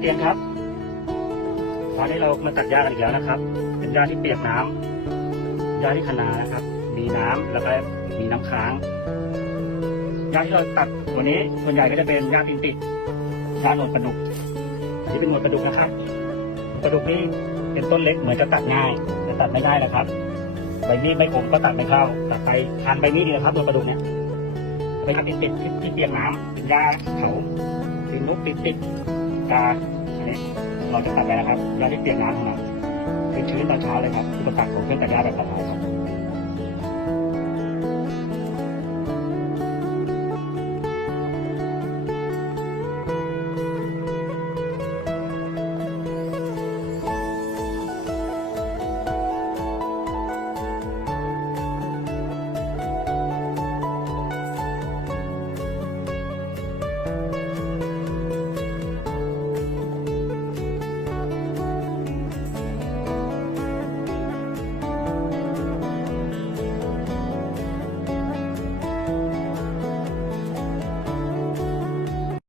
เตียงครับตอนนี้เรามาตัดหญ้ากันอีกแล้วนะครับเป็นหญ้าที่เปียกน้ำหญ้าที่คะนานะครับมีน้ำแล้วก็มีน้ำค้างหญ้าที่เราตัดวันนี้ส่วนใหญ่ก็จะเป็นหญ้าตินติดหญ้าหนวดปลาดุกนี่เป็นหนวดปลาดุกนะครับปลาดุกนี่เป็นต้นเล็กเหมือนจะตัดง่ายแต่ตัดไม่ง่ายนะครับใบมีดไม่คมก็ตัดไม่เข้าตัดไปคันใบมีดดีนะครับตัวปลาดุกเนี่ยเป็นหญ้าตินติดที่เปียกน้ำเป็นหญ้าเขาเป็นนกติดกาอันนี้เราจะตัดไปนะครับหญ้าที่เปียกน้ำของเราชื้นๆตอนเช้าเลยครับอุปสรรคของเครื่องตัดหญ้าแบบของเราครับ